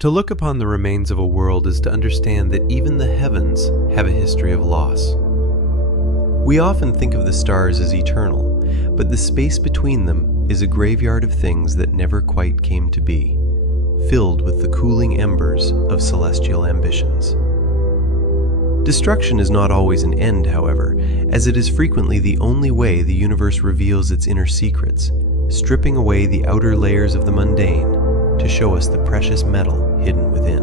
To look upon the remains of a world is to understand that even the heavens have a history of loss. We often think of the stars as eternal, but the space between them is a graveyard of things that never quite came to be, filled with the cooling embers of celestial ambitions. Destruction is not always an end, however, as it is frequently the only way the universe reveals its inner secrets, stripping away the outer layers of the mundane to show us the precious metal hidden within.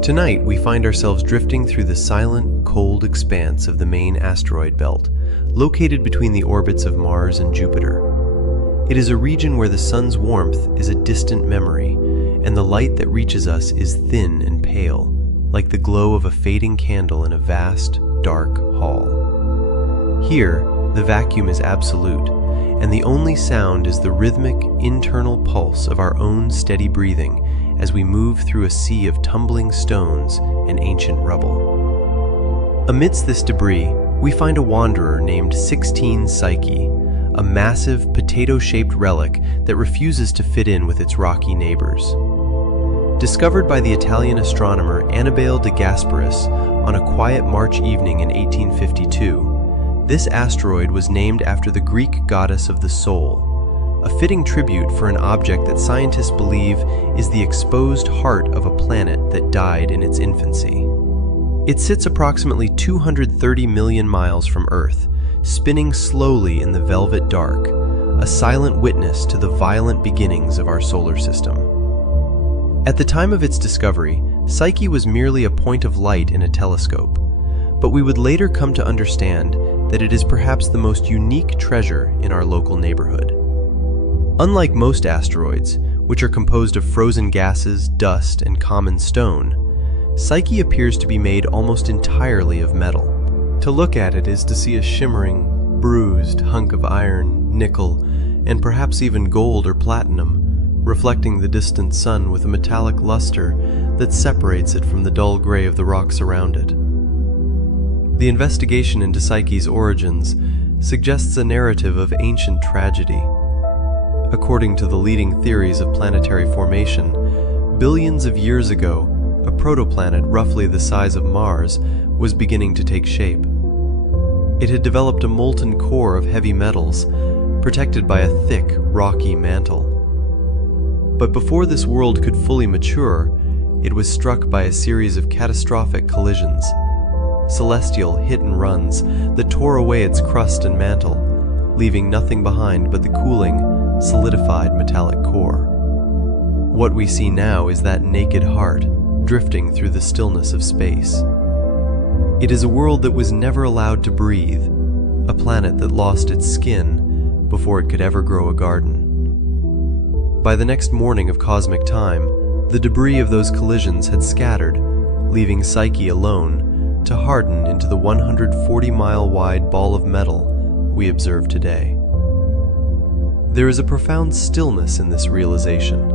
Tonight, we find ourselves drifting through the silent, cold expanse of the main asteroid belt, located between the orbits of Mars and Jupiter. It is a region where the sun's warmth is a distant memory, and the light that reaches us is thin and pale, like the glow of a fading candle in a vast, dark hall. Here, the vacuum is absolute, and the only sound is the rhythmic, internal pulse of our own steady breathing as we move through a sea of tumbling stones and ancient rubble. Amidst this debris, we find a wanderer named 16 Psyche, a massive, potato-shaped relic that refuses to fit in with its rocky neighbors. Discovered by the Italian astronomer Annibale de Gasparis on a quiet March evening in 1852, this asteroid was named after the Greek goddess of the soul, a fitting tribute for an object that scientists believe is the exposed heart of a planet that died in its infancy. It sits approximately 230 million miles from Earth, spinning slowly in the velvet dark, a silent witness to the violent beginnings of our solar system. At the time of its discovery, Psyche was merely a point of light in a telescope, but we would later come to understand that it is perhaps the most unique treasure in our local neighborhood. Unlike most asteroids, which are composed of frozen gases, dust, and common stone, Psyche appears to be made almost entirely of metal. To look at it is to see a shimmering, bruised hunk of iron, nickel, and perhaps even gold or platinum, reflecting the distant sun with a metallic luster that separates it from the dull gray of the rocks around it. The investigation into Psyche's origins suggests a narrative of ancient tragedy. According to the leading theories of planetary formation, billions of years ago, a protoplanet roughly the size of Mars was beginning to take shape. It had developed a molten core of heavy metals, protected by a thick, rocky mantle. But before this world could fully mature, it was struck by a series of catastrophic collisions, celestial hit-and-runs that tore away its crust and mantle, leaving nothing behind but the cooling, solidified metallic core. What we see now is that naked heart drifting through the stillness of space. It is a world that was never allowed to breathe, a planet that lost its skin before it could ever grow a garden. By the next morning of cosmic time, the debris of those collisions had scattered, leaving Psyche alone to harden into the 140-mile-wide ball of metal we observe today. There is a profound stillness in this realization,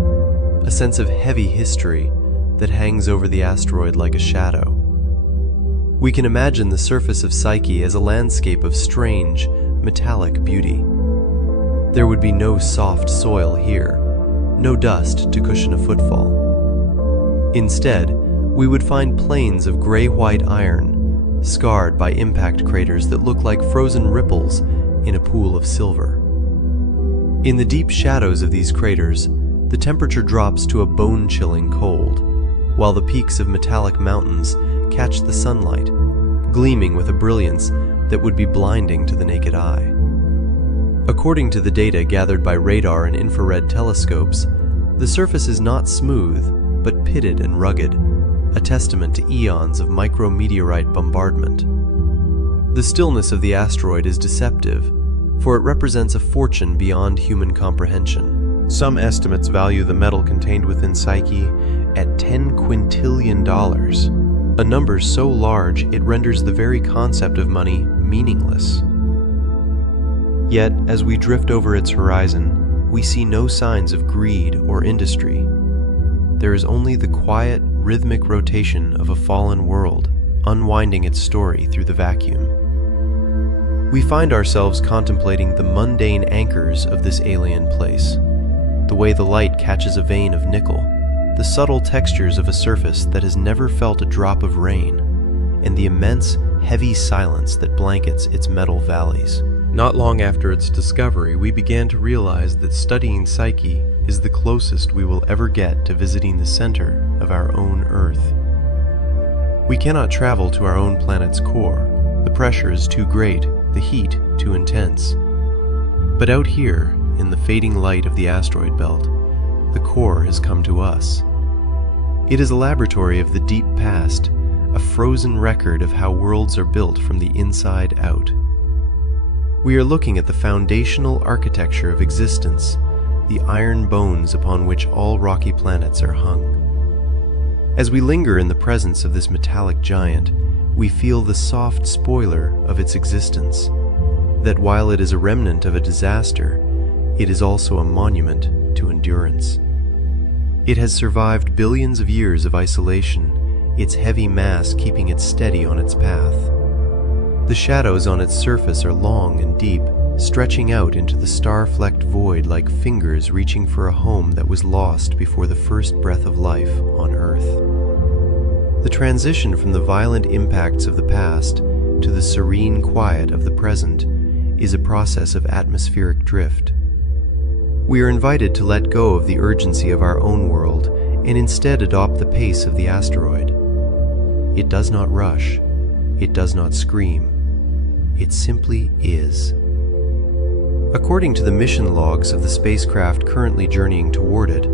a sense of heavy history that hangs over the asteroid like a shadow. We can imagine the surface of Psyche as a landscape of strange, metallic beauty. There would be no soft soil here, no dust to cushion a footfall. Instead, we would find plains of gray-white iron, scarred by impact craters that look like frozen ripples in a pool of silver. In the deep shadows of these craters, the temperature drops to a bone-chilling cold, while the peaks of metallic mountains catch the sunlight, gleaming with a brilliance that would be blinding to the naked eye. According to the data gathered by radar and infrared telescopes, the surface is not smooth, but pitted and rugged, a testament to eons of micrometeorite bombardment. The stillness of the asteroid is deceptive, for it represents a fortune beyond human comprehension. Some estimates value the metal contained within Psyche at $10 quintillion, a number so large it renders the very concept of money meaningless. Yet, as we drift over its horizon, we see no signs of greed or industry. There is only the quiet, rhythmic rotation of a fallen world, unwinding its story through the vacuum. We find ourselves contemplating the mundane anchors of this alien place, the way the light catches a vein of nickel, the the subtle textures of a surface that has never felt a drop of rain, and the immense, heavy silence that blankets its metal valleys. Not long after its discovery, we began to realize that studying Psyche is the closest we will ever get to visiting the center of our own Earth. We cannot travel to our own planet's core. The pressure is too great, the heat too intense. But out here, in the fading light of the asteroid belt, the core has come to us. It is a laboratory of the deep past, a frozen record of how worlds are built from the inside out. We are looking at the foundational architecture of existence, the iron bones upon which all rocky planets are hung. As we linger in the presence of this metallic giant, we feel the soft spoiler of its existence, that while it is a remnant of a disaster, it is also a monument to endurance. It has survived billions of years of isolation, its heavy mass keeping it steady on its path. The shadows on its surface are long and deep, stretching out into the star-flecked void like fingers reaching for a home that was lost before the first breath of life on Earth. The transition from the violent impacts of the past to the serene quiet of the present is a process of atmospheric drift. We are invited to let go of the urgency of our own world and instead adopt the pace of the asteroid. It does not rush. It does not scream. It simply is. According to the mission logs of the spacecraft currently journeying toward it,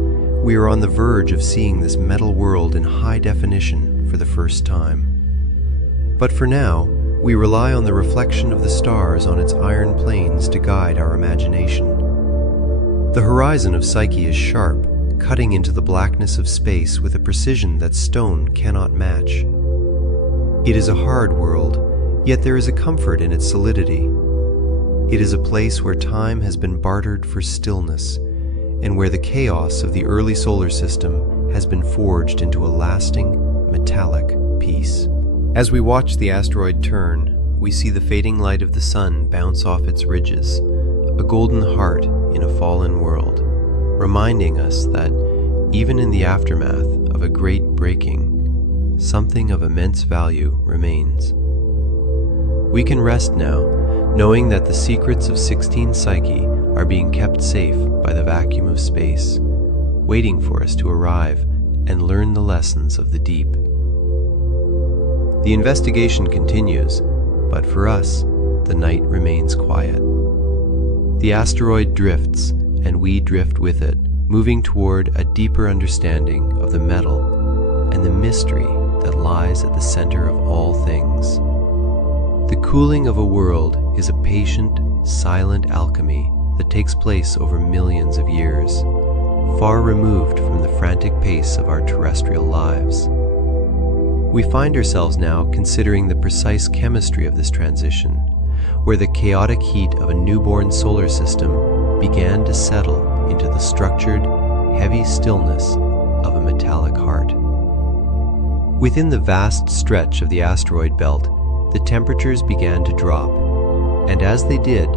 we are on the verge of seeing this metal world in high definition for the first time. But for now, we rely on the reflection of the stars on its iron planes to guide our imagination. The horizon of Psyche is sharp, cutting into the blackness of space with a precision that stone cannot match. It is a hard world, yet there is a comfort in its solidity. It is a place where time has been bartered for stillness, and where the chaos of the early solar system has been forged into a lasting, metallic peace. As we watch the asteroid turn, we see the fading light of the sun bounce off its ridges, a golden heart in a fallen world, reminding us that, even in the aftermath of a great breaking, something of immense value remains. We can rest now, knowing that the secrets of 16 Psyche are being kept safe by the vacuum of space, waiting for us to arrive and learn the lessons of the deep. The investigation continues, but for us, the night remains quiet. The asteroid drifts, and we drift with it, moving toward a deeper understanding of the metal and the mystery that lies at the center of all things. The cooling of a world is a patient, silent alchemy that takes place over millions of years, far removed from the frantic pace of our terrestrial lives. We find ourselves now considering the precise chemistry of this transition, where the chaotic heat of a newborn solar system began to settle into the structured, heavy stillness of a metallic heart. Within the vast stretch of the asteroid belt, the temperatures began to drop, and as they did,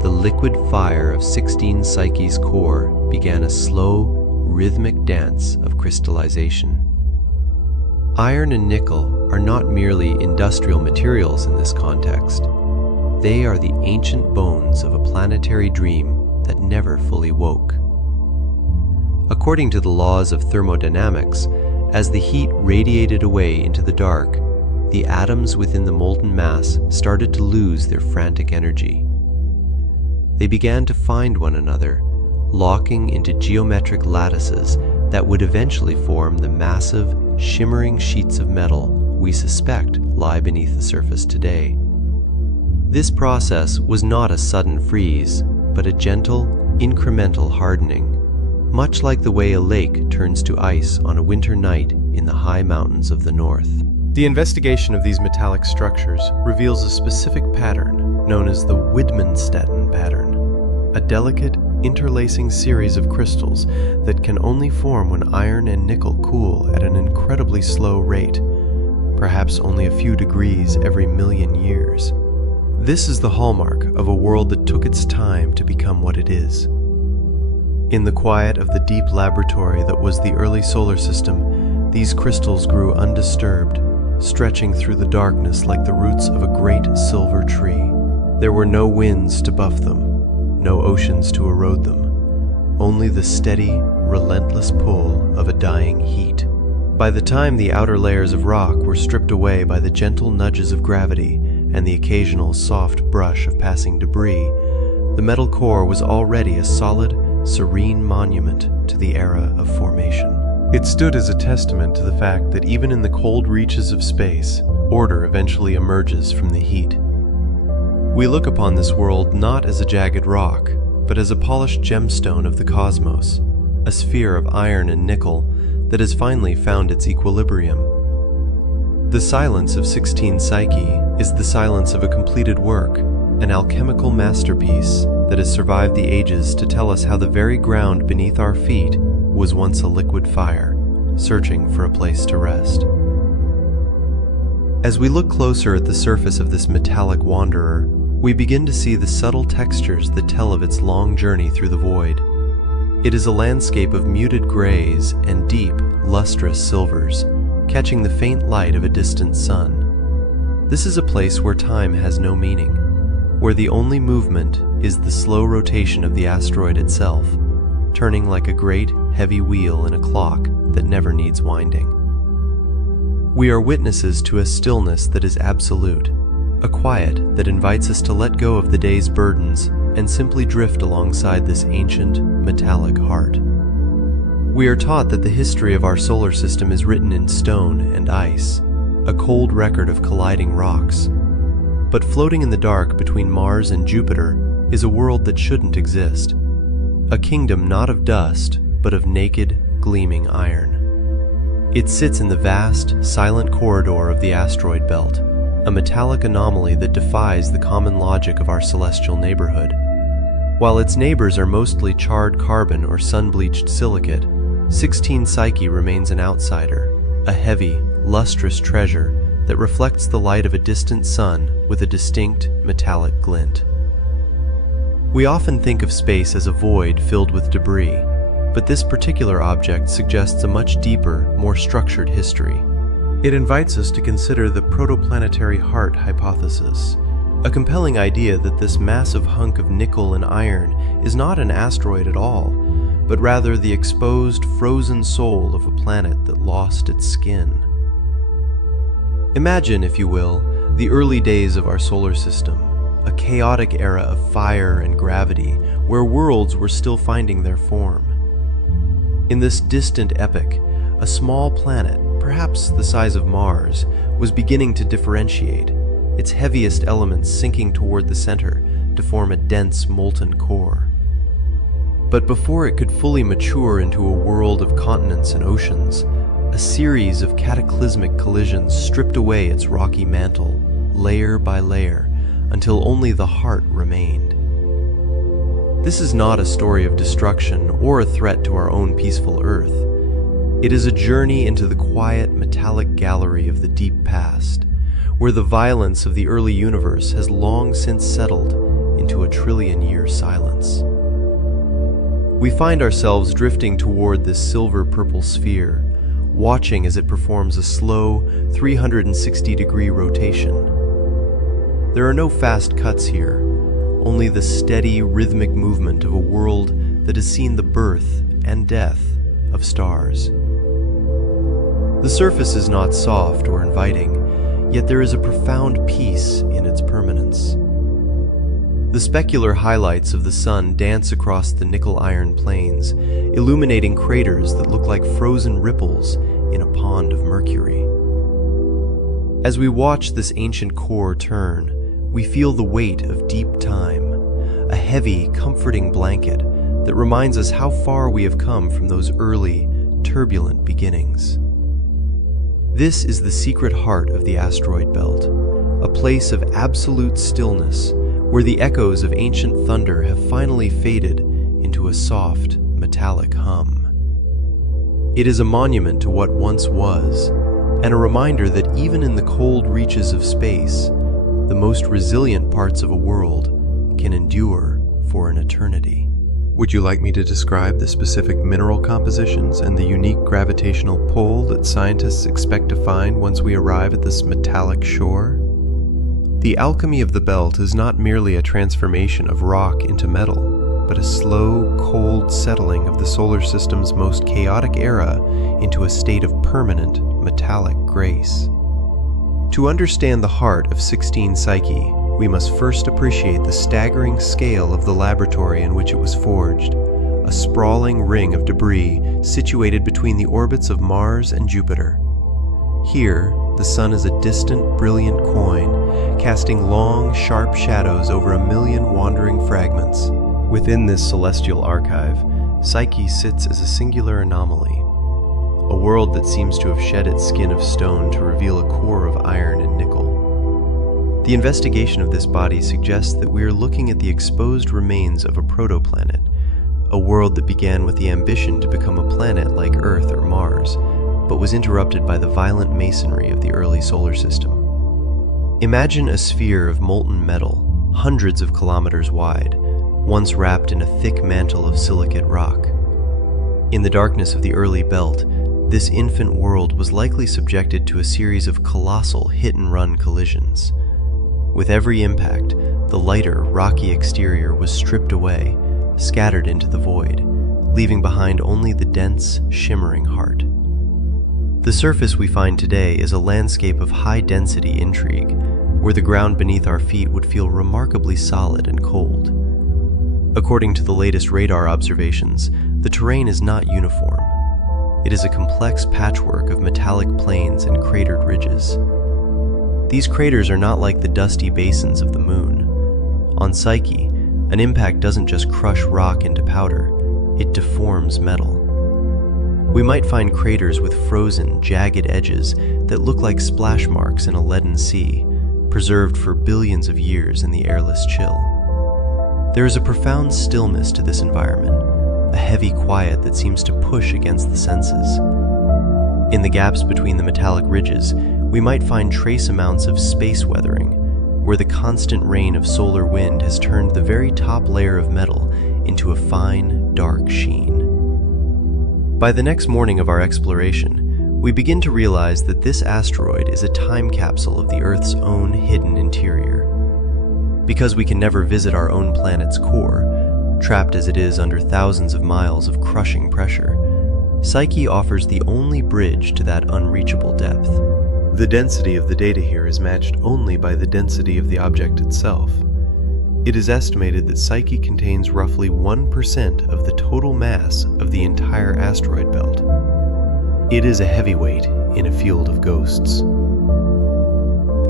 the liquid fire of 16 Psyche's core began a slow, rhythmic dance of crystallization. Iron and nickel are not merely industrial materials in this context. They are the ancient bones of a planetary dream that never fully woke. According to the laws of thermodynamics, as the heat radiated away into the dark, the atoms within the molten mass started to lose their frantic energy. They began to find one another, locking into geometric lattices that would eventually form the massive, shimmering sheets of metal we suspect lie beneath the surface today. This process was not a sudden freeze, but a gentle, incremental hardening, much like the way a lake turns to ice on a winter night in the high mountains of the north. The investigation of these metallic structures reveals a specific pattern known as the Widmanstätten pattern, a delicate, interlacing series of crystals that can only form when iron and nickel cool at an incredibly slow rate, perhaps only a few degrees every million years. This is the hallmark of a world that took its time to become what it is. In the quiet of the deep laboratory that was the early solar system, these crystals grew undisturbed, stretching through the darkness like the roots of a great silver tree. There were no winds to buff them, no oceans to erode them, only the steady, relentless pull of a dying heat. By the time the outer layers of rock were stripped away by the gentle nudges of gravity and the occasional soft brush of passing debris, the metal core was already a solid, serene monument to the era of formation. It stood as a testament to the fact that even in the cold reaches of space, order eventually emerges from the heat. We look upon this world not as a jagged rock, but as a polished gemstone of the cosmos, a sphere of iron and nickel that has finally found its equilibrium. The silence of 16 Psyche is the silence of a completed work, an alchemical masterpiece that has survived the ages to tell us how the very ground beneath our feet was once a liquid fire, searching for a place to rest. As we look closer at the surface of this metallic wanderer, we begin to see the subtle textures that tell of its long journey through the void. It is a landscape of muted grays and deep, lustrous silvers, catching the faint light of a distant sun. This is a place where time has no meaning, where the only movement is the slow rotation of the asteroid itself, turning like a great, heavy wheel in a clock that never needs winding. We are witnesses to a stillness that is absolute, a quiet that invites us to let go of the day's burdens and simply drift alongside this ancient, metallic heart. We are taught that the history of our solar system is written in stone and ice, a cold record of colliding rocks. But floating in the dark between Mars and Jupiter is a world that shouldn't exist, a kingdom not of dust, but of naked, gleaming iron. It sits in the vast, silent corridor of the asteroid belt, a metallic anomaly that defies the common logic of our celestial neighborhood. While its neighbors are mostly charred carbon or sun-bleached silicate, 16 Psyche remains an outsider, a heavy, lustrous treasure that reflects the light of a distant sun with a distinct, metallic glint. We often think of space as a void filled with debris, but this particular object suggests a much deeper, more structured history. It invites us to consider the protoplanetary heart hypothesis, a compelling idea that this massive hunk of nickel and iron is not an asteroid at all, but rather the exposed, frozen soul of a planet that lost its skin. Imagine, if you will, the early days of our solar system, a chaotic era of fire and gravity where worlds were still finding their form. In this distant epoch, a small planet, perhaps the size of Mars, was beginning to differentiate, its heaviest elements sinking toward the center to form a dense molten core. But before it could fully mature into a world of continents and oceans, a series of cataclysmic collisions stripped away its rocky mantle, layer by layer, until only the heart remained. This is not a story of destruction or a threat to our own peaceful Earth. It is a journey into the quiet, metallic gallery of the deep past, where the violence of the early universe has long since settled into a trillion-year silence. We find ourselves drifting toward this silver-purple sphere, watching as it performs a slow 360-degree rotation. There are no fast cuts here, only the steady, rhythmic movement of a world that has seen the birth and death of stars. The surface is not soft or inviting, yet there is a profound peace in its permanence. The specular highlights of the sun dance across the nickel-iron plains, illuminating craters that look like frozen ripples in a pond of mercury. As we watch this ancient core turn, we feel the weight of deep time, a heavy, comforting blanket that reminds us how far we have come from those early, turbulent beginnings. This is the secret heart of the asteroid belt, a place of absolute stillness where the echoes of ancient thunder have finally faded into a soft, metallic hum. It is a monument to what once was, and a reminder that even in the cold reaches of space, the most resilient parts of a world can endure for an eternity. Would you like me to describe the specific mineral compositions and the unique gravitational pull that scientists expect to find once we arrive at this metallic shore? The alchemy of the belt is not merely a transformation of rock into metal, but a slow, cold settling of the solar system's most chaotic era into a state of permanent, metallic grace. To understand the heart of 16 Psyche, we must first appreciate the staggering scale of the laboratory in which it was forged, a sprawling ring of debris situated between the orbits of Mars and Jupiter. Here, the sun is a distant, brilliant coin, casting long, sharp shadows over 1,000,000 wandering fragments. Within this celestial archive, Psyche sits as a singular anomaly, a world that seems to have shed its skin of stone to reveal a core of iron and nickel. The investigation of this body suggests that we are looking at the exposed remains of a protoplanet, a world that began with the ambition to become a planet like Earth or Mars, but was interrupted by the violent masonry of the early solar system. Imagine a sphere of molten metal, hundreds of kilometers wide, once wrapped in a thick mantle of silicate rock. In the darkness of the early belt, this infant world was likely subjected to a series of colossal hit-and-run collisions. With every impact, the lighter, rocky exterior was stripped away, scattered into the void, leaving behind only the dense, shimmering heart. The surface we find today is a landscape of high-density intrigue, where the ground beneath our feet would feel remarkably solid and cold. According to the latest radar observations, the terrain is not uniform. It is a complex patchwork of metallic plains and cratered ridges. These craters are not like the dusty basins of the moon. On Psyche, an impact doesn't just crush rock into powder, it deforms metal. We might find craters with frozen, jagged edges that look like splash marks in a leaden sea, preserved for billions of years in the airless chill. There is a profound stillness to this environment, a heavy quiet that seems to push against the senses. In the gaps between the metallic ridges, we might find trace amounts of space weathering, where the constant rain of solar wind has turned the very top layer of metal into a fine, dark sheen. By the next morning of our exploration, we begin to realize that this asteroid is a time capsule of the Earth's own hidden interior. Because we can never visit our own planet's core, trapped as it is under thousands of miles of crushing pressure, Psyche offers the only bridge to that unreachable depth. The density of the data here is matched only by the density of the object itself. It is estimated that Psyche contains roughly 1% of the total mass of the entire asteroid belt. It is a heavyweight in a field of ghosts.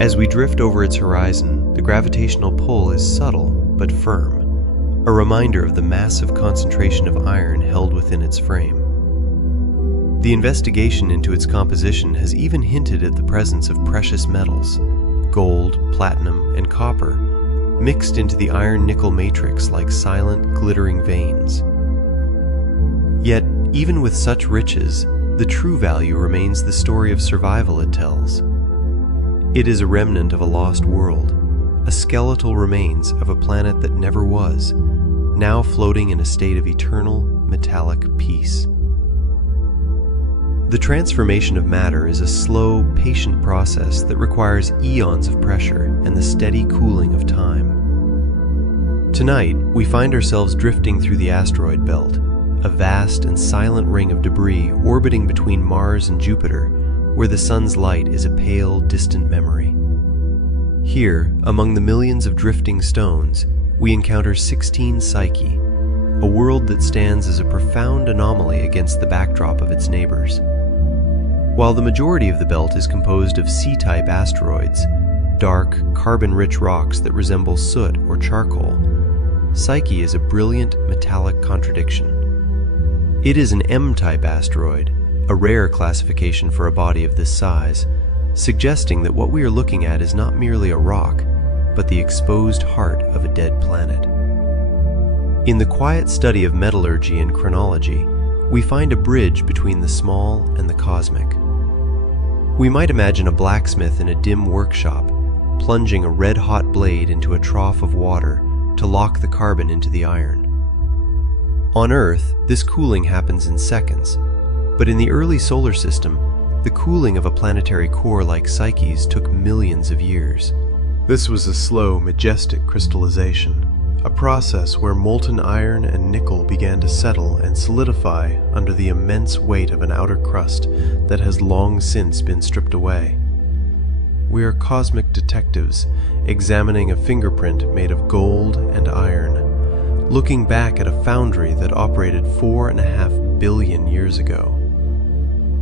As we drift over its horizon, the gravitational pull is subtle but firm, a reminder of the massive concentration of iron held within its frame. The investigation into its composition has even hinted at the presence of precious metals, gold, platinum, and copper, mixed into the iron-nickel matrix like silent, glittering veins. Yet, even with such riches, the true value remains the story of survival it tells. It is a remnant of a lost world, a skeletal remains of a planet that never was, now floating in a state of eternal, metallic peace. The transformation of matter is a slow, patient process that requires eons of pressure and the steady cooling of time. Tonight, we find ourselves drifting through the asteroid belt, a vast and silent ring of debris orbiting between Mars and Jupiter, where the sun's light is a pale, distant memory. Here, among the millions of drifting stones, we encounter 16 Psyche, a world that stands as a profound anomaly against the backdrop of its neighbors. While the majority of the belt is composed of C-type asteroids, dark, carbon-rich rocks that resemble soot or charcoal, Psyche is a brilliant metallic contradiction. It is an M-type asteroid, a rare classification for a body of this size, suggesting that what we are looking at is not merely a rock, but the exposed heart of a dead planet. In the quiet study of metallurgy and chronology, we find a bridge between the small and the cosmic. We might imagine a blacksmith in a dim workshop, plunging a red-hot blade into a trough of water to lock the carbon into the iron. On Earth, this cooling happens in seconds, but in the early solar system, the cooling of a planetary core like Psyche's took millions of years. This was a slow, majestic crystallization, a process where molten iron and nickel began to settle and solidify under the immense weight of an outer crust that has long since been stripped away. We are cosmic detectives, examining a fingerprint made of gold and iron, looking back at a foundry that operated 4.5 billion years ago.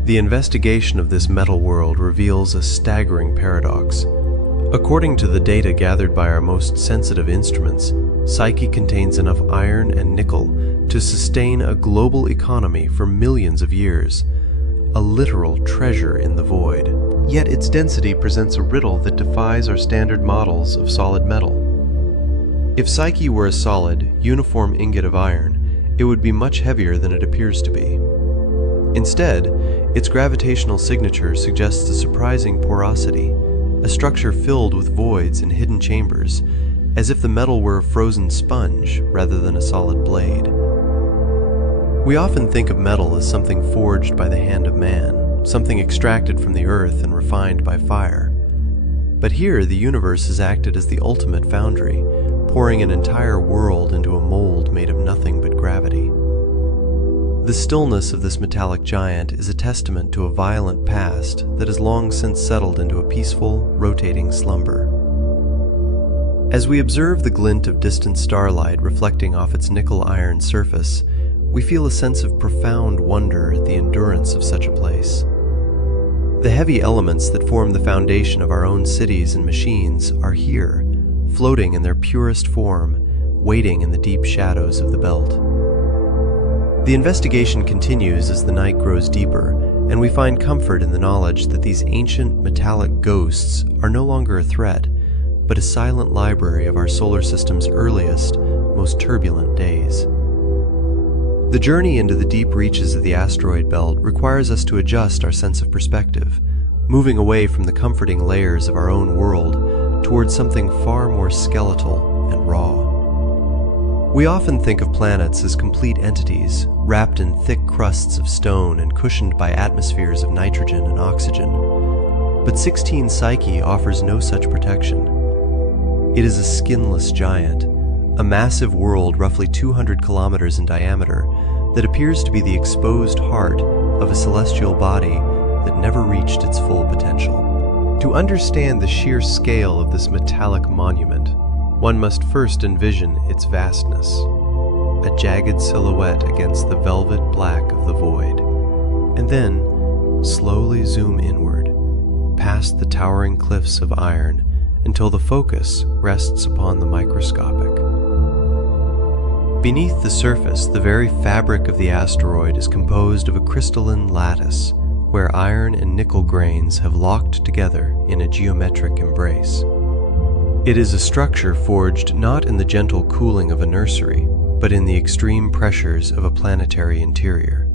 The investigation of this metal world reveals a staggering paradox. According to the data gathered by our most sensitive instruments, Psyche contains enough iron and nickel to sustain a global economy for millions of years, a literal treasure in the void. Yet its density presents a riddle that defies our standard models of solid metal. If Psyche were a solid, uniform ingot of iron, it would be much heavier than it appears to be. Instead, its gravitational signature suggests a surprising porosity, a structure filled with voids and hidden chambers, as if the metal were a frozen sponge rather than a solid blade. We often think of metal as something forged by the hand of man, something extracted from the earth and refined by fire. But here the universe has acted as the ultimate foundry, pouring an entire world into a mold made of nothing but gravity. The stillness of this metallic giant is a testament to a violent past that has long since settled into a peaceful, rotating slumber. As we observe the glint of distant starlight reflecting off its nickel-iron surface, we feel a sense of profound wonder at the endurance of such a place. The heavy elements that form the foundation of our own cities and machines are here, floating in their purest form, waiting in the deep shadows of the belt. The investigation continues as the night grows deeper, and we find comfort in the knowledge that these ancient metallic ghosts are no longer a threat, but a silent library of our solar system's earliest, most turbulent days. The journey into the deep reaches of the asteroid belt requires us to adjust our sense of perspective, moving away from the comforting layers of our own world towards something far more skeletal and raw. We often think of planets as complete entities, wrapped in thick crusts of stone and cushioned by atmospheres of nitrogen and oxygen. But 16 Psyche offers no such protection. It is a skinless giant, a massive world roughly 200 kilometers in diameter that appears to be the exposed heart of a celestial body that never reached its full potential. To understand the sheer scale of this metallic monument, one must first envision its vastness, a jagged silhouette against the velvet black of the void, and then slowly zoom inward, past the towering cliffs of iron until the focus rests upon the microscopic. Beneath the surface, the very fabric of the asteroid is composed of a crystalline lattice, where iron and nickel grains have locked together in a geometric embrace. It is a structure forged not in the gentle cooling of a nursery, but in the extreme pressures of a planetary interior.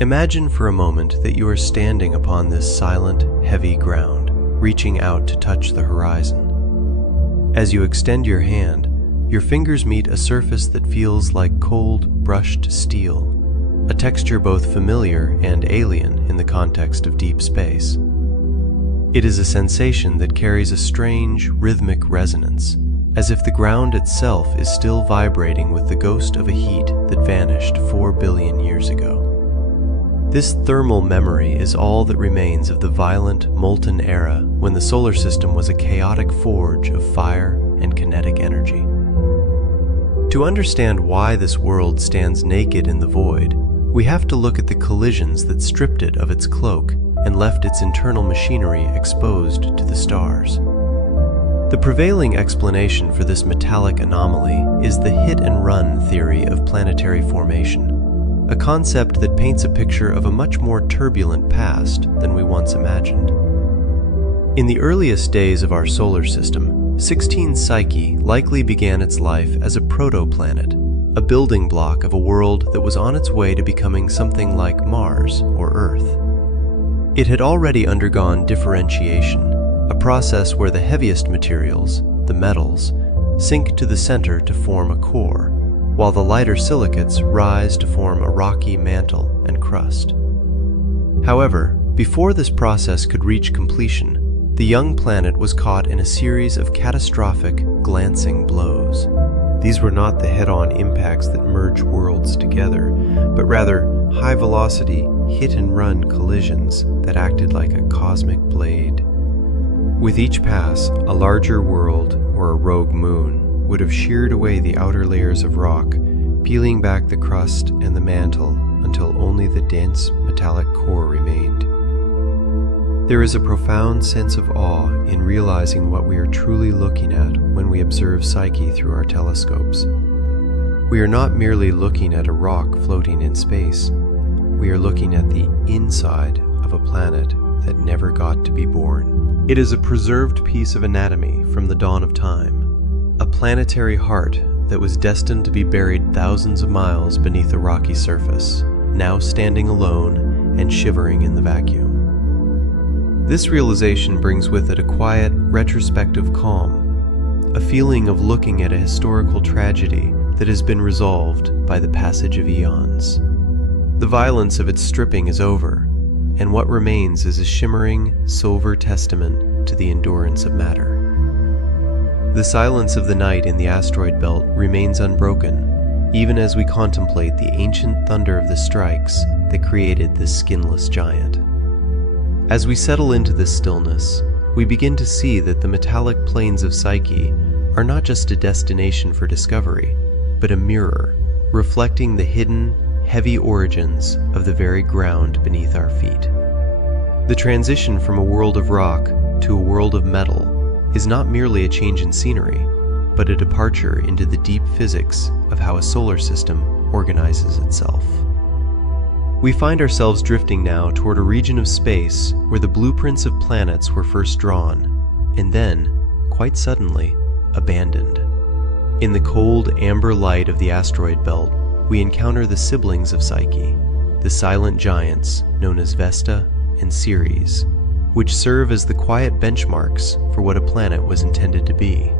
Imagine for a moment that you are standing upon this silent, heavy ground, reaching out to touch the horizon. As you extend your hand, your fingers meet a surface that feels like cold, brushed steel, a texture both familiar and alien in the context of deep space. It is a sensation that carries a strange, rhythmic resonance, as if the ground itself is still vibrating with the ghost of a heat that vanished 4 billion years ago. This thermal memory is all that remains of the violent, molten era when the solar system was a chaotic forge of fire and kinetic energy. To understand why this world stands naked in the void, we have to look at the collisions that stripped it of its cloak and left its internal machinery exposed to the stars. The prevailing explanation for this metallic anomaly is the hit-and-run theory of planetary formation, a concept that paints a picture of a much more turbulent past than we once imagined. In the earliest days of our solar system, 16 Psyche likely began its life as a protoplanet, a building block of a world that was on its way to becoming something like Mars or Earth. It had already undergone differentiation, a process where the heaviest materials, the metals, sink to the center to form a core, while the lighter silicates rise to form a rocky mantle and crust. However, before this process could reach completion, the young planet was caught in a series of catastrophic, glancing blows. These were not the head-on impacts that merge worlds together, but rather high-velocity, hit-and-run collisions that acted like a cosmic blade. With each pass, a larger world, or a rogue moon, would have sheared away the outer layers of rock, peeling back the crust and the mantle until only the dense metallic core remained. There is a profound sense of awe in realizing what we are truly looking at when we observe Psyche through our telescopes. We are not merely looking at a rock floating in space. We are looking at the inside of a planet that never got to be born. It is a preserved piece of anatomy from the dawn of time, a planetary heart that was destined to be buried thousands of miles beneath a rocky surface, now standing alone and shivering in the vacuum. This realization brings with it a quiet, retrospective calm, a feeling of looking at a historical tragedy that has been resolved by the passage of eons. The violence of its stripping is over, and what remains is a shimmering, silver testament to the endurance of matter. The silence of the night in the asteroid belt remains unbroken, even as we contemplate the ancient thunder of the strikes that created this skinless giant. As we settle into this stillness, we begin to see that the metallic plains of Psyche are not just a destination for discovery, but a mirror, reflecting the hidden, heavy origins of the very ground beneath our feet. The transition from a world of rock to a world of metal is not merely a change in scenery, but a departure into the deep physics of how a solar system organizes itself. We find ourselves drifting now toward a region of space where the blueprints of planets were first drawn, and then, quite suddenly, abandoned. In the cold, amber light of the asteroid belt, we encounter the siblings of Psyche, the silent giants known as Vesta and Ceres, which serve as the quiet benchmarks for what a planet was intended to be.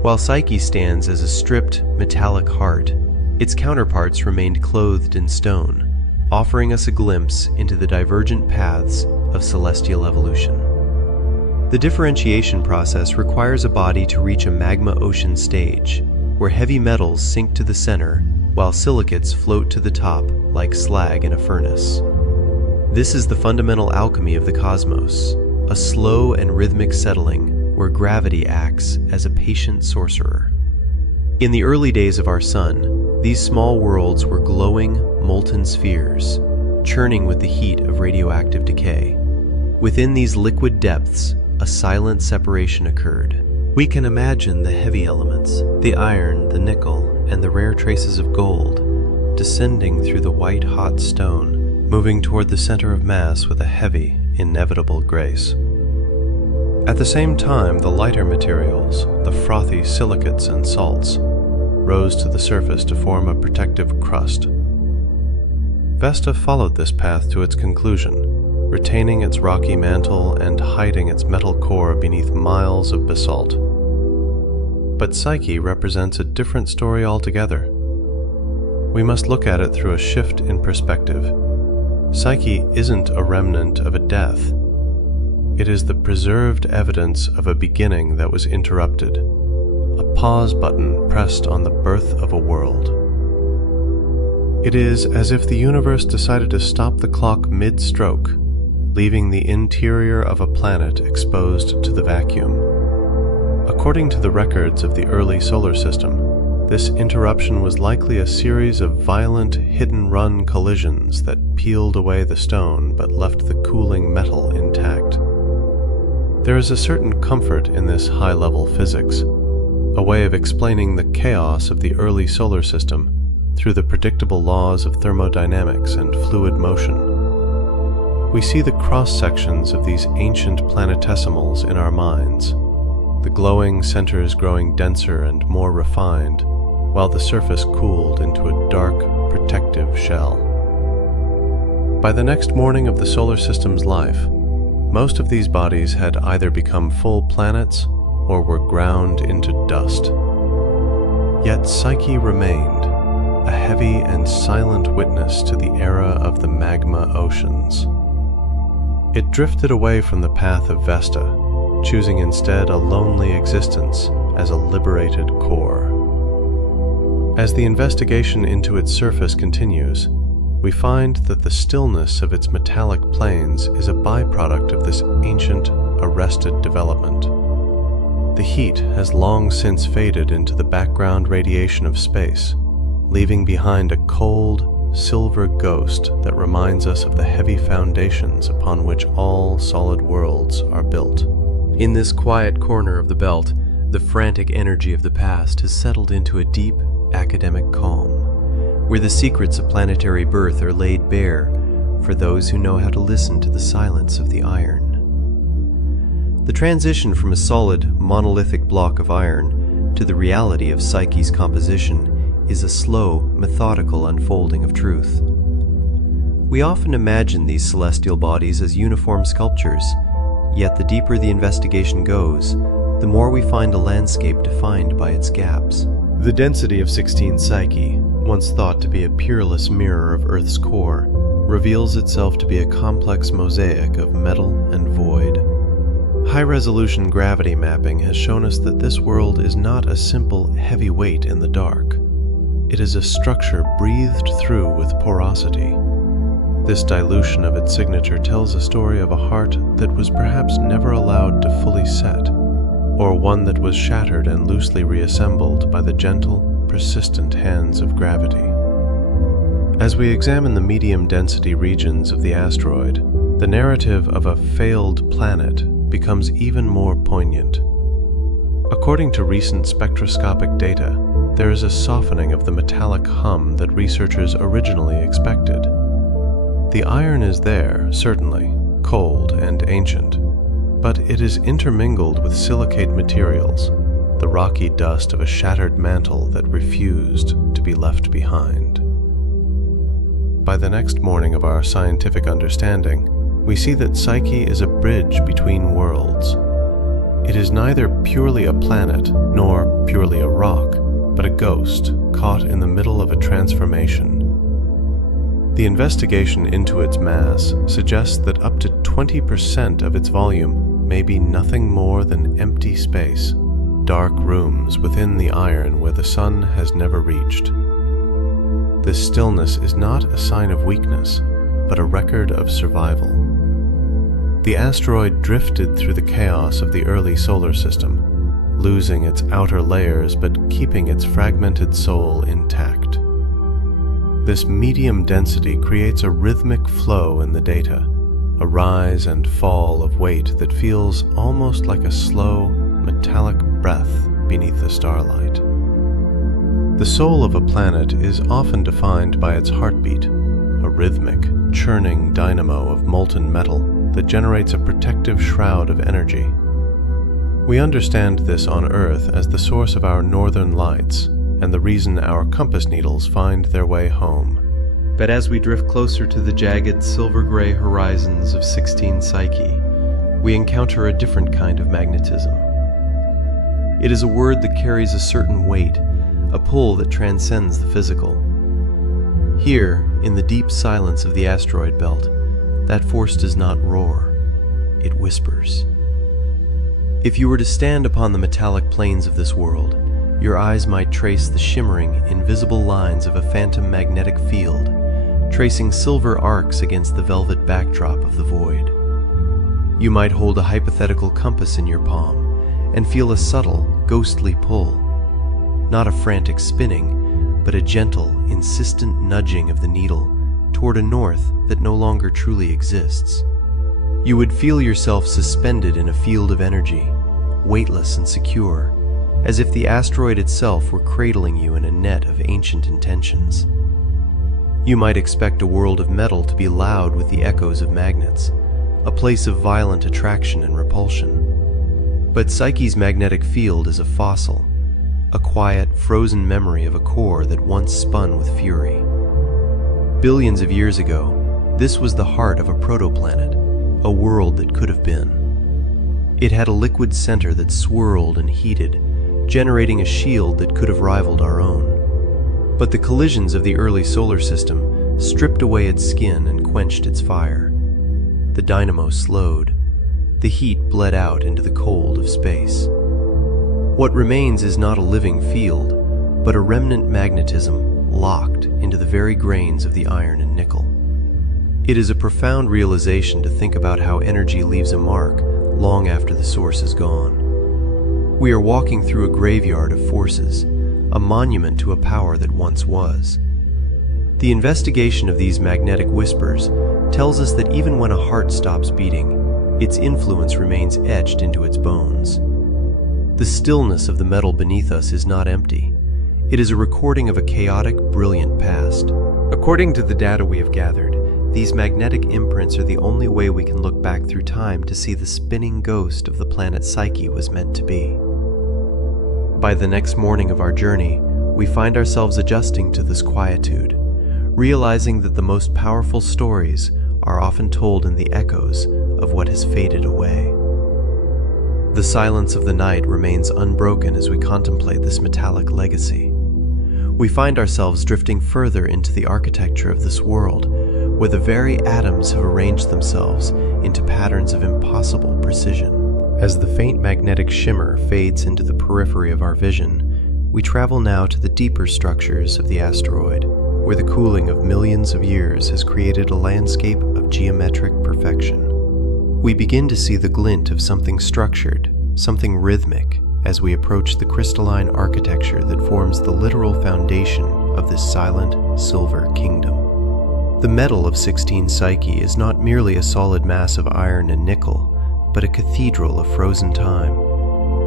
While Psyche stands as a stripped, metallic heart, its counterparts remained clothed in stone, offering us a glimpse into the divergent paths of celestial evolution. The differentiation process requires a body to reach a magma ocean stage, where heavy metals sink to the center, while silicates float to the top like slag in a furnace. This is the fundamental alchemy of the cosmos, a slow and rhythmic settling where gravity acts as a patient sorcerer. In the early days of our sun, these small worlds were glowing, molten spheres, churning with the heat of radioactive decay. Within these liquid depths, a silent separation occurred. We can imagine the heavy elements, the iron, the nickel, and the rare traces of gold, descending through the white-hot stone, moving toward the center of mass with a heavy, inevitable grace. At the same time, the lighter materials, the frothy silicates and salts, rose to the surface to form a protective crust. Vesta followed this path to its conclusion, retaining its rocky mantle and hiding its metal core beneath miles of basalt. But Psyche represents a different story altogether. We must look at it through a shift in perspective. Psyche isn't a remnant of a death. It is the preserved evidence of a beginning that was interrupted, a pause button pressed on the birth of a world. It is as if the universe decided to stop the clock mid-stroke, leaving the interior of a planet exposed to the vacuum. According to the records of the early solar system, this interruption was likely a series of violent hit-and-run collisions that peeled away the stone but left the cooling metal intact. There is a certain comfort in this high-level physics, a way of explaining the chaos of the early solar system through the predictable laws of thermodynamics and fluid motion. We see the cross-sections of these ancient planetesimals in our minds, the glowing centers growing denser and more refined, while the surface cooled into a dark, protective shell. By the next morning of the solar system's life, most of these bodies had either become full planets or were ground into dust. Yet Psyche remained, a heavy and silent witness to the era of the magma oceans. It drifted away from the path of Vesta, choosing instead a lonely existence as a liberated core. As the investigation into its surface continues, we find that the stillness of its metallic plains is a byproduct of this ancient, arrested development. The heat has long since faded into the background radiation of space, leaving behind a cold, silver ghost that reminds us of the heavy foundations upon which all solid worlds are built. In this quiet corner of the belt, the frantic energy of the past has settled into a deep, academic calm, where the secrets of planetary birth are laid bare for those who know how to listen to the silence of the iron. The transition from a solid, monolithic block of iron to the reality of Psyche's composition is a slow, methodical unfolding of truth. We often imagine these celestial bodies as uniform sculptures, yet the deeper the investigation goes, the more we find a landscape defined by its gaps. The density of 16 Psyche, once thought to be a peerless mirror of Earth's core, reveals itself to be a complex mosaic of metal and void. High-resolution gravity mapping has shown us that this world is not a simple heavy weight in the dark. It is a structure breathed through with porosity. This dilution of its signature tells a story of a heart that was perhaps never allowed to fully set, or one that was shattered and loosely reassembled by the gentle, persistent hands of gravity. As we examine the medium-density regions of the asteroid, the narrative of a failed planet becomes even more poignant. According to recent spectroscopic data, there is a softening of the metallic hum that researchers originally expected. The iron is there, certainly, cold and ancient, but it is intermingled with silicate materials, the rocky dust of a shattered mantle that refused to be left behind. By the next morning of our scientific understanding, we see that Psyche is a bridge between worlds. It is neither purely a planet nor purely a rock, but a ghost caught in the middle of a transformation. The investigation into its mass suggests that up to 20% of its volume may be nothing more than empty space, dark rooms within the iron where the sun has never reached. This stillness is not a sign of weakness, but a record of survival. The asteroid drifted through the chaos of the early solar system, losing its outer layers but keeping its fragmented soul intact. This medium density creates a rhythmic flow in the data, a rise and fall of weight that feels almost like a slow, metallic breath beneath the starlight. The soul of a planet is often defined by its heartbeat, a rhythmic, churning dynamo of molten metal that generates a protective shroud of energy. We understand this on Earth as the source of our northern lights and the reason our compass needles find their way home. But as we drift closer to the jagged silver-gray horizons of 16 Psyche, we encounter a different kind of magnetism. It is a word that carries a certain weight, a pull that transcends the physical. Here, in the deep silence of the asteroid belt, that force does not roar, it whispers. If you were to stand upon the metallic plains of this world, your eyes might trace the shimmering, invisible lines of a phantom magnetic field, tracing silver arcs against the velvet backdrop of the void. You might hold a hypothetical compass in your palm and feel a subtle, ghostly pull, not a frantic spinning, but a gentle, insistent nudging of the needle toward a north that no longer truly exists. You would feel yourself suspended in a field of energy, weightless and secure, as if the asteroid itself were cradling you in a net of ancient intentions. You might expect a world of metal to be loud with the echoes of magnets, a place of violent attraction and repulsion. But Psyche's magnetic field is a fossil, a quiet, frozen memory of a core that once spun with fury. Billions of years ago, this was the heart of a protoplanet, a world that could have been. It had a liquid center that swirled and heated, generating a shield that could have rivaled our own. But the collisions of the early solar system stripped away its skin and quenched its fire. The dynamo slowed. The heat bled out into the cold of space. What remains is not a living field, but a remnant magnetism locked into the very grains of the iron and nickel. It is a profound realization to think about how energy leaves a mark long after the source is gone. We are walking through a graveyard of forces, a monument to a power that once was. The investigation of these magnetic whispers tells us that even when a heart stops beating, its influence remains etched into its bones. The stillness of the metal beneath us is not empty. It is a recording of a chaotic, brilliant past. According to the data we have gathered, these magnetic imprints are the only way we can look back through time to see the spinning ghost of the planet Psyche was meant to be. By the next morning of our journey, we find ourselves adjusting to this quietude, realizing that the most powerful stories are often told in the echoes of what has faded away. The silence of the night remains unbroken as we contemplate this metallic legacy. We find ourselves drifting further into the architecture of this world, where the very atoms have arranged themselves into patterns of impossible precision. As the faint magnetic shimmer fades into the periphery of our vision, we travel now to the deeper structures of the asteroid, where the cooling of millions of years has created a landscape of geometric perfection. We begin to see the glint of something structured, something rhythmic, as we approach the crystalline architecture that forms the literal foundation of this silent, silver kingdom. The metal of 16 Psyche is not merely a solid mass of iron and nickel, but a cathedral of frozen time.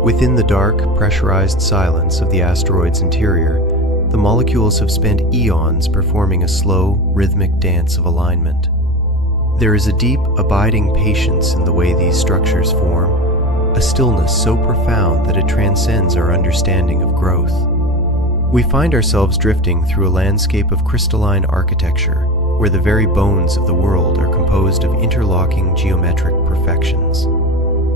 Within the dark, pressurized silence of the asteroid's interior, the molecules have spent eons performing a slow, rhythmic dance of alignment. There is a deep, abiding patience in the way these structures form, a stillness so profound that it transcends our understanding of growth. We find ourselves drifting through a landscape of crystalline architecture, where the very bones of the world are composed of interlocking geometric perfections.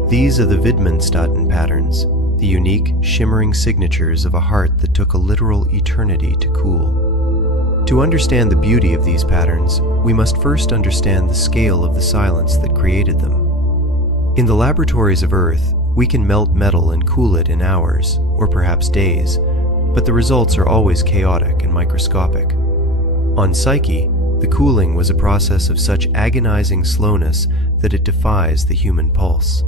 These are the Wittgenstein patterns, the unique, shimmering signatures of a heart that took a literal eternity to cool. To understand the beauty of these patterns, we must first understand the scale of the silence that created them. In the laboratories of Earth, we can melt metal and cool it in hours, or perhaps days, but the results are always chaotic and microscopic. On Psyche, the cooling was a process of such agonizing slowness that it defies the human pulse.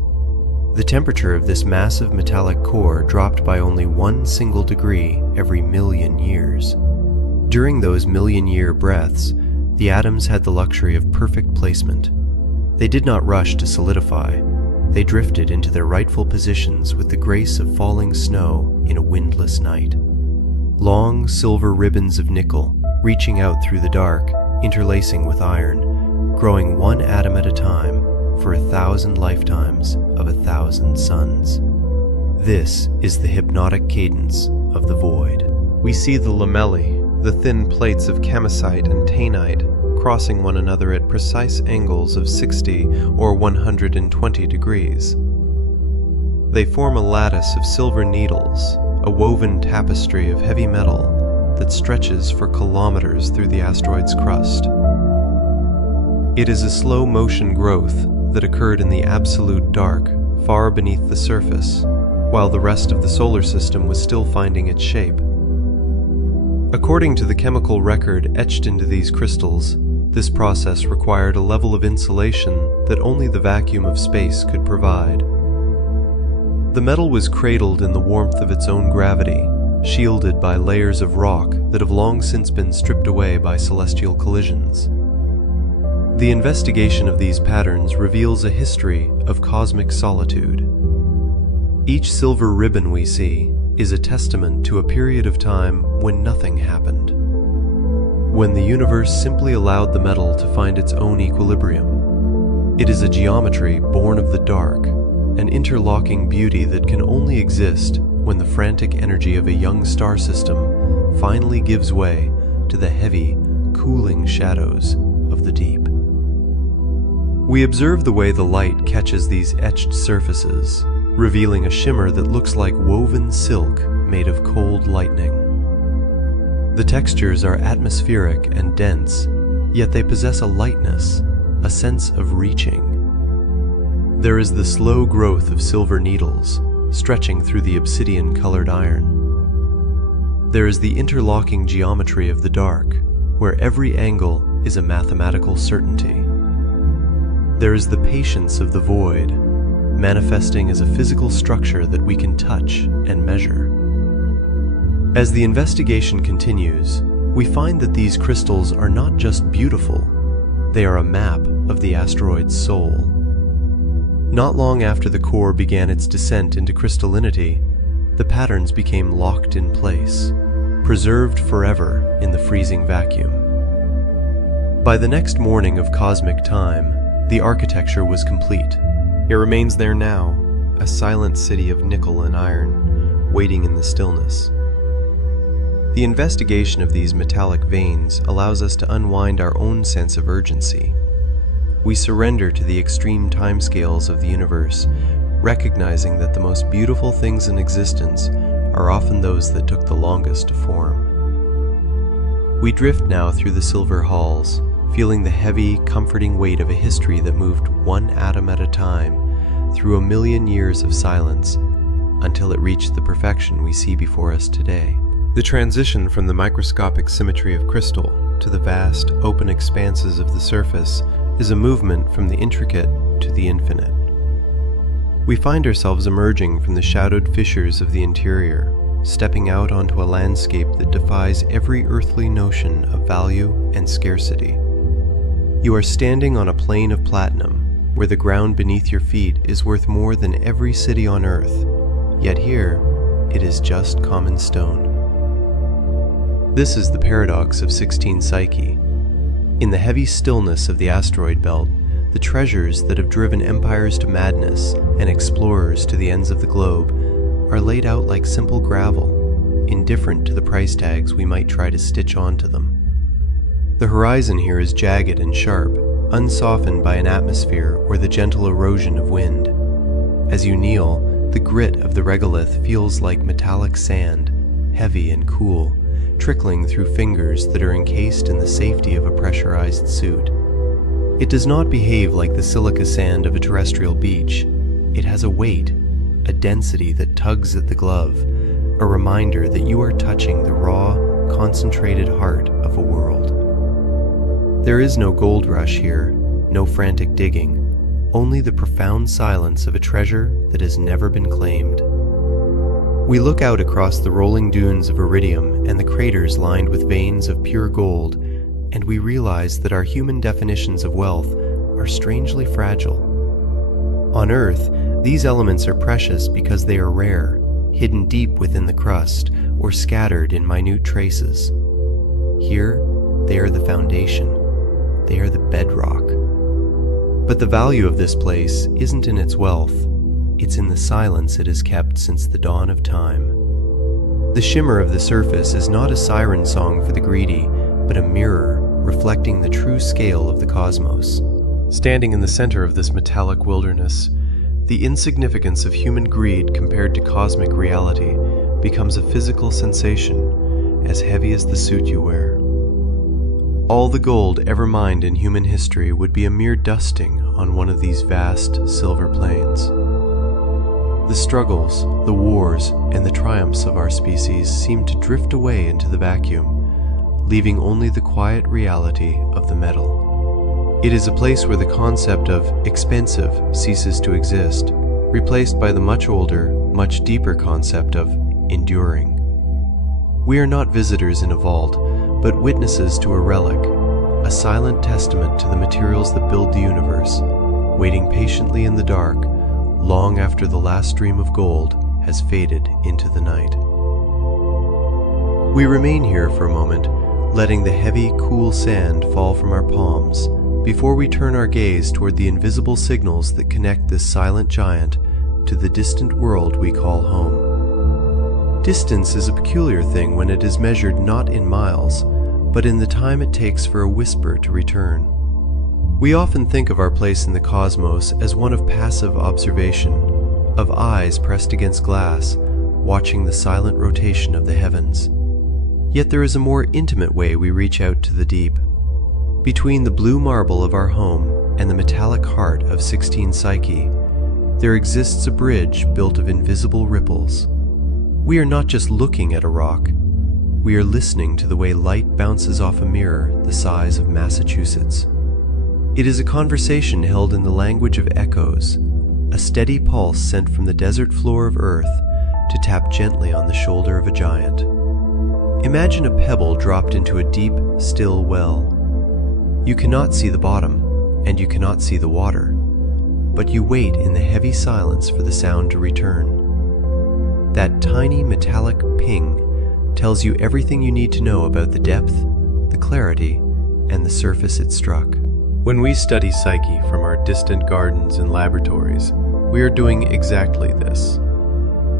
The temperature of this massive metallic core dropped by only 1 single degree every million years. During those million-year breaths, the atoms had the luxury of perfect placement. They did not rush to solidify. They drifted into their rightful positions with the grace of falling snow in a windless night. Long, silver ribbons of nickel, reaching out through the dark, interlacing with iron, growing one atom at a time for 1,000 lifetimes of 1,000 suns. This is the hypnotic cadence of the void. We see the lamellae, the thin plates of chemisite and taenite, crossing one another at precise angles of 60 or 120 degrees. They form a lattice of silver needles, a woven tapestry of heavy metal that stretches for kilometers through the asteroid's crust. It is a slow-motion growth that occurred in the absolute dark, far beneath the surface, while the rest of the solar system was still finding its shape. According to the chemical record etched into these crystals, this process required a level of insulation that only the vacuum of space could provide. The metal was cradled in the warmth of its own gravity, shielded by layers of rock that have long since been stripped away by celestial collisions. The investigation of these patterns reveals a history of cosmic solitude. Each silver ribbon we see is a testament to a period of time when nothing happened, when the universe simply allowed the metal to find its own equilibrium. It is a geometry born of the dark, an interlocking beauty that can only exist when the frantic energy of a young star system finally gives way to the heavy, cooling shadows of the deep. We observe the way the light catches these etched surfaces, revealing a shimmer that looks like woven silk made of cold lightning. The textures are atmospheric and dense, yet they possess a lightness, a sense of reaching. There is the slow growth of silver needles, stretching through the obsidian-colored iron. There is the interlocking geometry of the dark, where every angle is a mathematical certainty. There is the patience of the void, manifesting as a physical structure that we can touch and measure. As the investigation continues, we find that these crystals are not just beautiful, they are a map of the asteroid's soul. Not long after the core began its descent into crystallinity, the patterns became locked in place, preserved forever in the freezing vacuum. By the next morning of cosmic time, the architecture was complete. It remains there now, a silent city of nickel and iron, waiting in the stillness. The investigation of these metallic veins allows us to unwind our own sense of urgency. We surrender to the extreme timescales of the universe, recognizing that the most beautiful things in existence are often those that took the longest to form. We drift now through the silver halls, feeling the heavy, comforting weight of a history that moved one atom at a time through a million years of silence until it reached the perfection we see before us today. The transition from the microscopic symmetry of crystal to the vast, open expanses of the surface is a movement from the intricate to the infinite. We find ourselves emerging from the shadowed fissures of the interior, stepping out onto a landscape that defies every earthly notion of value and scarcity. You are standing on a plain of platinum, where the ground beneath your feet is worth more than every city on Earth, yet here it is just common stone. This is the paradox of 16 Psyche. In the heavy stillness of the asteroid belt, the treasures that have driven empires to madness and explorers to the ends of the globe are laid out like simple gravel, indifferent to the price tags we might try to stitch onto them. The horizon here is jagged and sharp, unsoftened by an atmosphere or the gentle erosion of wind. As you kneel, the grit of the regolith feels like metallic sand, heavy and cool, trickling through fingers that are encased in the safety of a pressurized suit. It does not behave like the silica sand of a terrestrial beach. It has a weight, a density that tugs at the glove, a reminder that you are touching the raw, concentrated heart of a world. There is no gold rush here, no frantic digging, only the profound silence of a treasure that has never been claimed. We look out across the rolling dunes of iridium and the craters lined with veins of pure gold, and we realize that our human definitions of wealth are strangely fragile. On Earth, these elements are precious because they are rare, hidden deep within the crust, or scattered in minute traces. Here, they are the foundation. They are the bedrock. But the value of this place isn't in its wealth. It's in the silence it has kept since the dawn of time. The shimmer of the surface is not a siren song for the greedy, but a mirror reflecting the true scale of the cosmos. Standing in the center of this metallic wilderness, the insignificance of human greed compared to cosmic reality becomes a physical sensation, as heavy as the suit you wear. All the gold ever mined in human history would be a mere dusting on one of these vast silver plains. The struggles, the wars, and the triumphs of our species seem to drift away into the vacuum, leaving only the quiet reality of the metal. It is a place where the concept of expensive ceases to exist, replaced by the much older, much deeper concept of enduring. We are not visitors in a vault, but witnesses to a relic, a silent testament to the materials that build the universe, waiting patiently in the dark, long after the last stream of gold has faded into the night. We remain here for a moment, letting the heavy, cool sand fall from our palms, before we turn our gaze toward the invisible signals that connect this silent giant to the distant world we call home. Distance is a peculiar thing when it is measured not in miles, but in the time it takes for a whisper to return. We often think of our place in the cosmos as one of passive observation, of eyes pressed against glass, watching the silent rotation of the heavens. Yet there is a more intimate way we reach out to the deep. Between the blue marble of our home and the metallic heart of 16 Psyche, there exists a bridge built of invisible ripples. We are not just looking at a rock, we are listening to the way light bounces off a mirror the size of Massachusetts. It is a conversation held in the language of echoes, a steady pulse sent from the desert floor of Earth to tap gently on the shoulder of a giant. Imagine a pebble dropped into a deep, still well. You cannot see the bottom, and you cannot see the water, but you wait in the heavy silence for the sound to return. That tiny metallic ping tells you everything you need to know about the depth, the clarity, and the surface it struck. When we study Psyche from our distant gardens and laboratories, we are doing exactly this.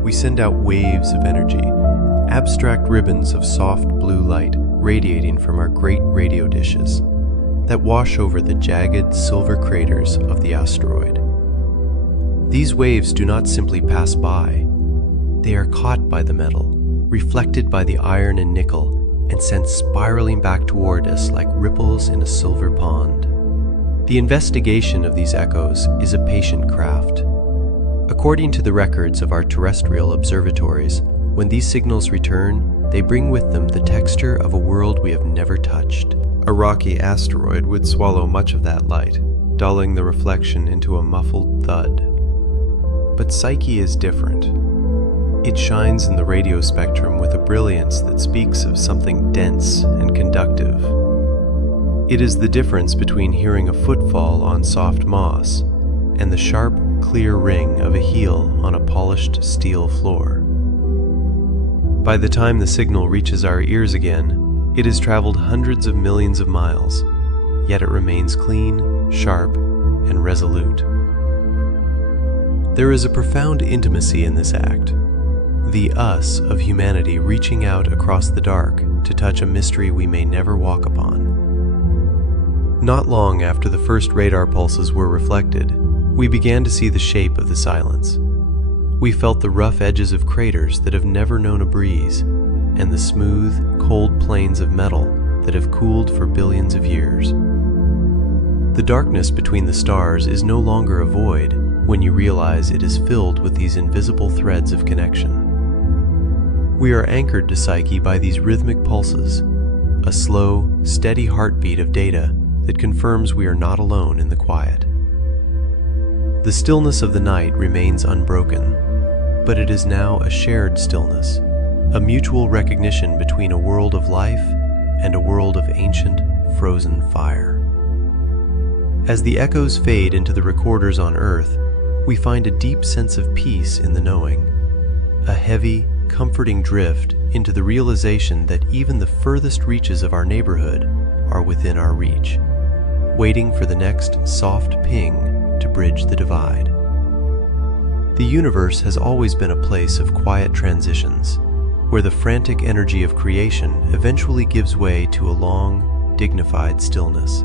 We send out waves of energy, abstract ribbons of soft blue light radiating from our great radio dishes that wash over the jagged silver craters of the asteroid. These waves do not simply pass by. They are caught by the metal, reflected by the iron and nickel, and sent spiraling back toward us like ripples in a silver pond. The investigation of these echoes is a patient craft. According to the records of our terrestrial observatories, when these signals return, they bring with them the texture of a world we have never touched. A rocky asteroid would swallow much of that light, dulling the reflection into a muffled thud. But Psyche is different. It shines in the radio spectrum with a brilliance that speaks of something dense and conductive. It is the difference between hearing a footfall on soft moss and the sharp, clear ring of a heel on a polished steel floor. By the time the signal reaches our ears again, it has traveled hundreds of millions of miles, yet it remains clean, sharp, and resolute. There is a profound intimacy in this act. The us of humanity reaching out across the dark to touch a mystery we may never walk upon. Not long after the first radar pulses were reflected, we began to see the shape of the silence. We felt the rough edges of craters that have never known a breeze, and the smooth, cold plains of metal that have cooled for billions of years. The darkness between the stars is no longer a void when you realize it is filled with these invisible threads of connection. We are anchored to Psyche by these rhythmic pulses, a slow, steady heartbeat of data that confirms we are not alone in the quiet. The stillness of the night remains unbroken, but it is now a shared stillness, a mutual recognition between a world of life and a world of ancient, frozen fire. As the echoes fade into the recorders on Earth, we find a deep sense of peace in the knowing, a heavy, comforting drift into the realization that even the furthest reaches of our neighborhood are within our reach, waiting for the next soft ping to bridge the divide. The universe has always been a place of quiet transitions, where the frantic energy of creation eventually gives way to a long, dignified stillness.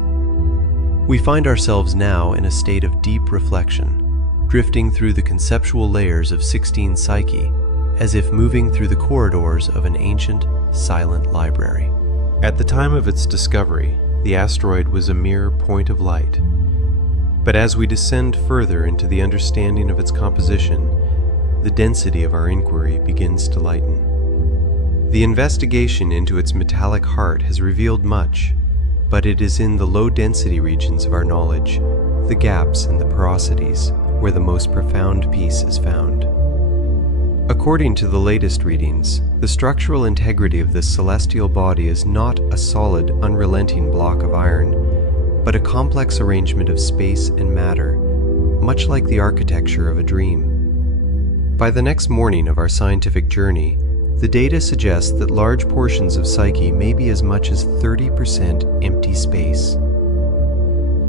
We find ourselves now in a state of deep reflection, drifting through the conceptual layers of 16 Psyche, as if moving through the corridors of an ancient, silent library. At the time of its discovery, the asteroid was a mere point of light. But as we descend further into the understanding of its composition, the density of our inquiry begins to lighten. The investigation into its metallic heart has revealed much, but it is in the low-density regions of our knowledge, the gaps and the porosities, where the most profound peace is found. According to the latest readings, the structural integrity of this celestial body is not a solid, unrelenting block of iron, but a complex arrangement of space and matter, much like the architecture of a dream. By the next morning of our scientific journey, the data suggests that large portions of Psyche may be as much as 30% empty space.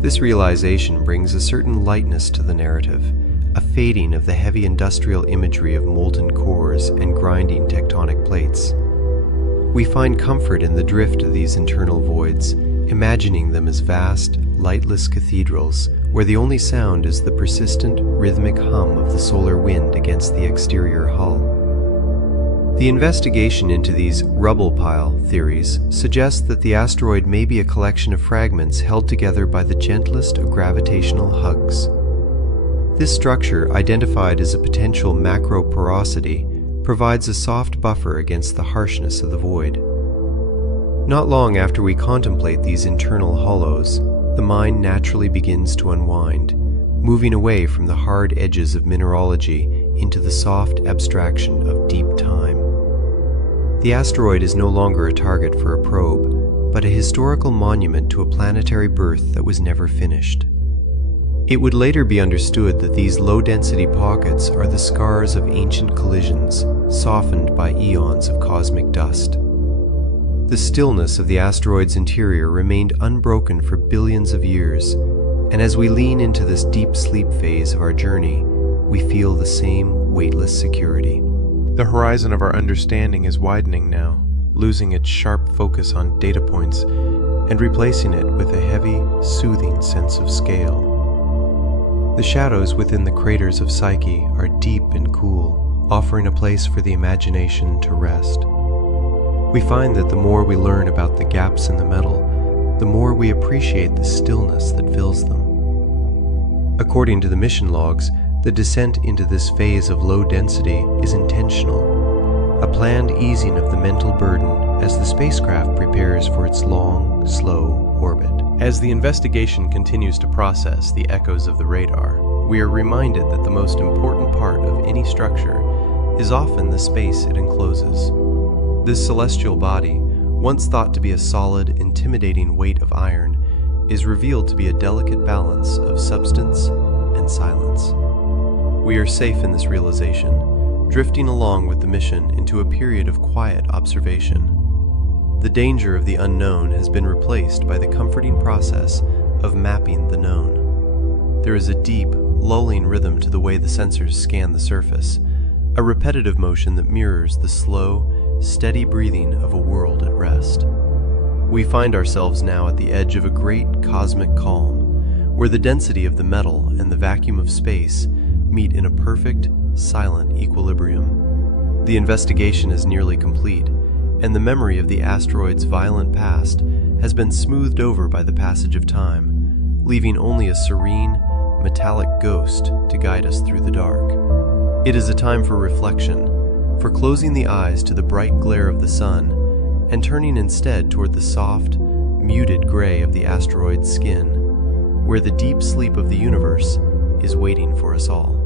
This realization brings a certain lightness to the narrative, a fading of the heavy industrial imagery of molten cores and grinding tectonic plates. We find comfort in the drift of these internal voids, imagining them as vast, lightless cathedrals where the only sound is the persistent, rhythmic hum of the solar wind against the exterior hull. The investigation into these rubble pile theories suggests that the asteroid may be a collection of fragments held together by the gentlest of gravitational hugs. This structure, identified as a potential macroporosity, provides a soft buffer against the harshness of the void. Not long after we contemplate these internal hollows, the mind naturally begins to unwind, moving away from the hard edges of mineralogy into the soft abstraction of deep time. The asteroid is no longer a target for a probe, but a historical monument to a planetary birth that was never finished. It would later be understood that these low-density pockets are the scars of ancient collisions, softened by eons of cosmic dust. The stillness of the asteroid's interior remained unbroken for billions of years, and as we lean into this deep sleep phase of our journey, we feel the same weightless security. The horizon of our understanding is widening now, losing its sharp focus on data points and replacing it with a heavy, soothing sense of scale. The shadows within the craters of Psyche are deep and cool, offering a place for the imagination to rest. We find that the more we learn about the gaps in the metal, the more we appreciate the stillness that fills them. According to the mission logs, the descent into this phase of low density is intentional, a planned easing of the mental burden as the spacecraft prepares for its long, slow orbit. As the investigation continues to process the echoes of the radar, we are reminded that the most important part of any structure is often the space it encloses. This celestial body, once thought to be a solid, intimidating weight of iron, is revealed to be a delicate balance of substance and silence. We are safe in this realization, drifting along with the mission into a period of quiet observation. The danger of the unknown has been replaced by the comforting process of mapping the known. There is a deep, lulling rhythm to the way the sensors scan the surface, a repetitive motion that mirrors the slow, steady breathing of a world at rest. We find ourselves now at the edge of a great cosmic calm, where the density of the metal and the vacuum of space meet in a perfect, silent equilibrium. The investigation is nearly complete, and the memory of the asteroid's violent past has been smoothed over by the passage of time, leaving only a serene, metallic ghost to guide us through the dark. It is a time for reflection, for closing the eyes to the bright glare of the sun and turning instead toward the soft, muted gray of the asteroid's skin, where the deep sleep of the universe is waiting for us all.